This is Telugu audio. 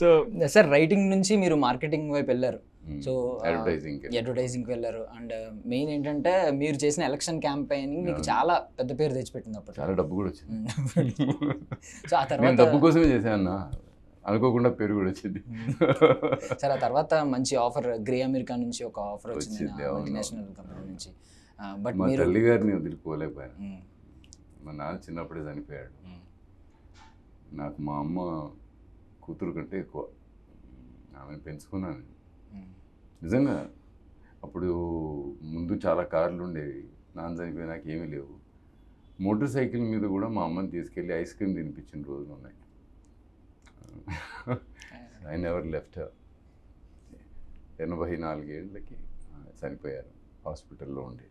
సో సార్ రైటింగ్ నుంచి మీరు మార్కెటింగ్ వైపు వెళ్ళారు. సో అడ్వర్టైజింగ్కి వెళ్ళారు. అండ్ మెయిన్ ఏంటంటే మీరు చేసిన ఎలక్షన్ క్యాంపెయినింగ్ మీకు చాలా పెద్ద పేరు తెచ్చిపెట్టింది అప్పుడు. చాలా డబ్బు కూడా వచ్చింది. సో ఆ నేను తర్వాత డబ్బు కోసమే చేశాను, అనుకోకుండా పేరు కూడా వచ్చింది. సార్ ఆ తర్వాత మంచి ఆఫర్ గ్రే అమెరికా నుంచి ఒక ఆఫర్ వచ్చింది వచ్చింది, అవును. మల్టీనేషనల్ కంపెనీ నుంచి. బట్ మా మీరు తల్లి గారిని వదిలిపోలేకపోయాను. మా నాన్న చిన్నప్పుడే చనిపోయాడు. నాకు మా అమ్మ కూతురు కంటే ఎక్కువ. ఆమెను పెంచుకున్నాను నిజంగా. అప్పుడు ముందు చాలా కార్లు ఉండేవి, నాన్న చనిపోయినాక ఏమీ లేవు. మోటార్ సైకిల్ మీద కూడా మా అమ్మని తీసుకెళ్ళి ఐస్ క్రీమ్ తినిపించిన రోజులు ఉన్నాయి. I never left her. 84 ఏళ్ళకి చనిపోయారు హాస్పిటల్లో ఉండి.